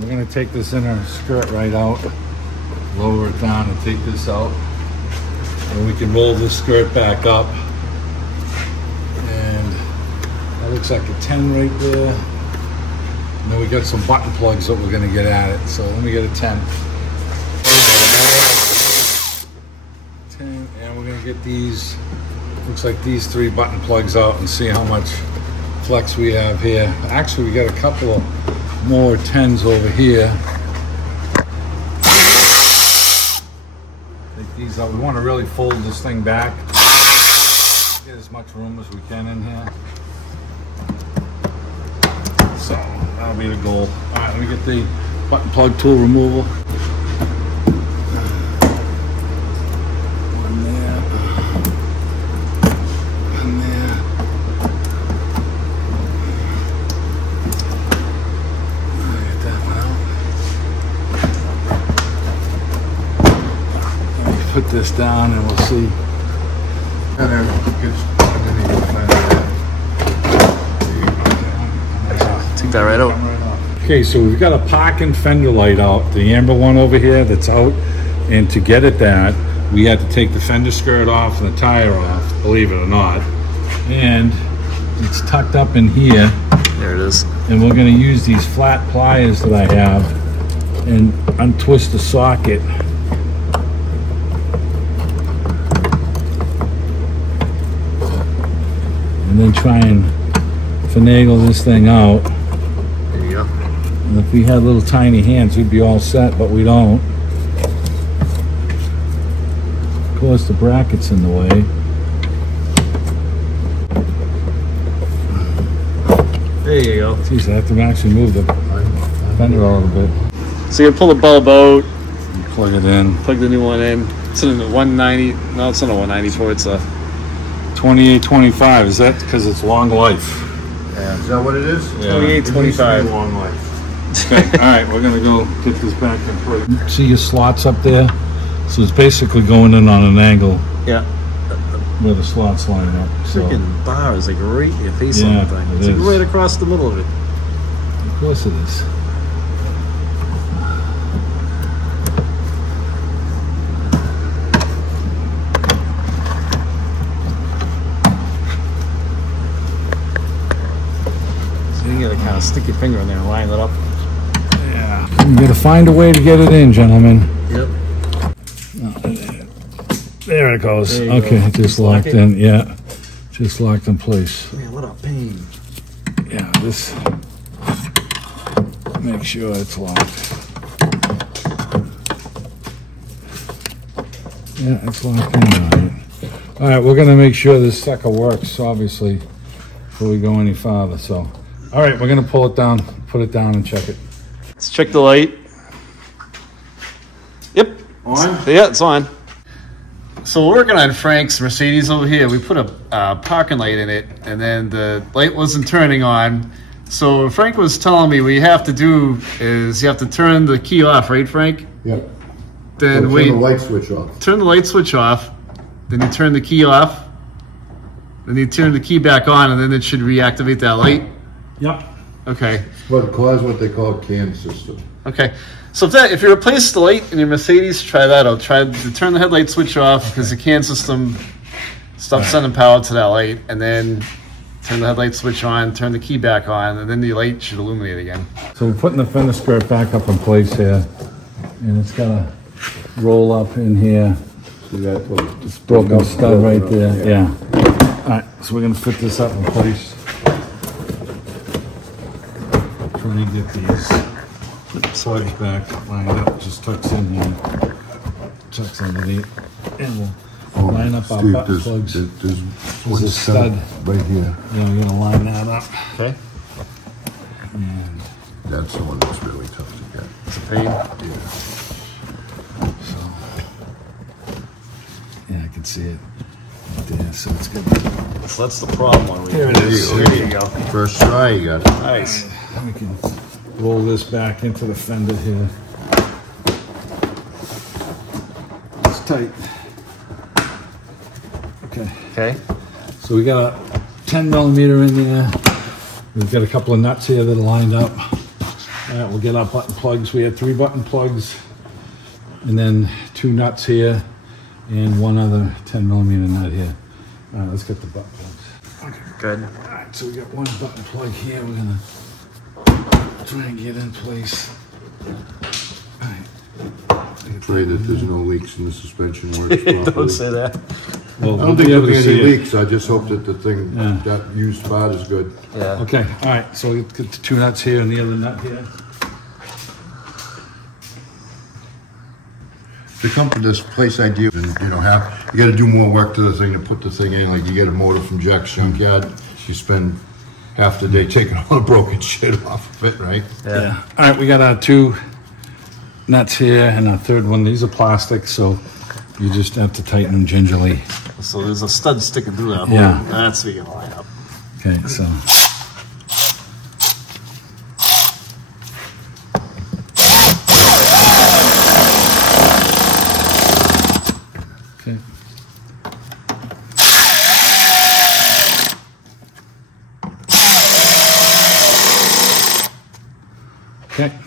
We're gonna take this inner skirt right out, lower it down and take this out. And we can roll this skirt back up. And that looks like a 10 right there. And then we got some button plugs that we're gonna get at it. So let me get a 10. 10, and we're gonna get these, looks like these 3 button plugs out and see how much flex we have here. Actually, we got a couple of more 10s over here. Take these out. We want to really fold this thing back. Get as much room as we can in here. So that'll be the goal. All right, let me get the button plug tool removal. Put this down and we'll see. Take that right out. Okay, so we've got a parking fender light out, the amber one over here that's out, and to get at that, we had to take the fender skirt off and the tire off, believe it or not, and it's tucked up in here. There it is. And we're going to use these flat pliers that I have and untwist the socket. And then try and finagle this thing out. There you go. And if we had little tiny hands, we'd be all set, but we don't. Of course, the bracket's in the way. There you go. Jeez, I have to actually move the fender a little bit. So you pull the bulb out, And plug it in. plug the new one in. It's in the 190. No, it's not a 194. It's a 2825. Is that because it's long life? Yeah. Is that what it is? Yeah. 2825. Long life. Okay, all right, we're gonna go get this back in place. See your slots up there? So it's basically going in on an angle Yeah. where the slots line up. So Freaking bar is like right in your face on Yeah, the thing. it It's like is. right across the middle of it. of course it is. So you gotta kind of stick your finger in there and line it up. Yeah. You gotta find a way to get it in, gentlemen. Yep. There it goes. There you Okay, go. just locked in. Yeah, just locked in place. Man, what a pain. Yeah, this. Make sure it's locked. Yeah, it's locked in. All right. All right, we're gonna make sure this sucker works, obviously, before we go any farther. So, all right, we're gonna pull it down, put it down, and check it. Let's check the light. Yep. On? Yeah, it's on. So we're working on Frank's Mercedes over here. We put a parking light in it, and then the light wasn't turning on. So Frank was telling me what you have to do is you have to turn the key off, right, Frank? Yep. Then Turn wait. the light switch off. Turn the light switch off. Then you turn the key off. Then you turn the key back on, and then it should reactivate that light. Yep. Okay. What cause what they call a CAN system. Okay. So if you replace the light in your Mercedes, try that out. Try to turn the headlight switch off because the CAN system stops sending power to that light, and then turn the headlight switch on, turn the key back on, and then the light should illuminate again. So we're putting the fender skirt back up in place here, and it's got to roll up in here. See that? It's broken stud right there. Yeah. All right, so we're gonna fit this up in place. Try and get these plugs back lined up. Just tucks in here, tucks underneath, and we'll line up our butt plugs. There's a stud right here. You know, we're gonna line that up. Okay. And That's the one that's really tough to get. It's a pain. Yeah. so, yeah, I can see it right there. So it's good. So that's the problem one. There it is. There you go. First try, you got it. Nice. We can roll this back into the fender here. It's tight. Okay. Okay. So we got a 10 millimeter in there. We've got a couple of nuts here that are lined up. All right, we'll get our button plugs. We have 3 button plugs, and then 2 nuts here, and 1 other 10mm nut here. All right, let's get the button plugs. Okay. Good. All right, so we got 1 button plug here. We're gonna try and get in place. All right. Pray that there's no leaks in the suspension works properly. Don't say that. Well, I don't think there'll be any leaks. I just hope that the thing, that used part is good. Yeah. Okay, all right, so let's get the 2 nuts here and the other nut here. To come to this place idea, and you know, you got to do more work to the thing to put the thing in. Like you get a motor from Jack's junkyard, you spend half the day taking all the broken shit off of it, right? Yeah. All right, we got our 2 nuts here and our 3rd one. These are plastic, so you just have to tighten them gingerly. So there's a stud sticking through that hole. Yeah. That's what you line up. Okay, so. Okay. Okay.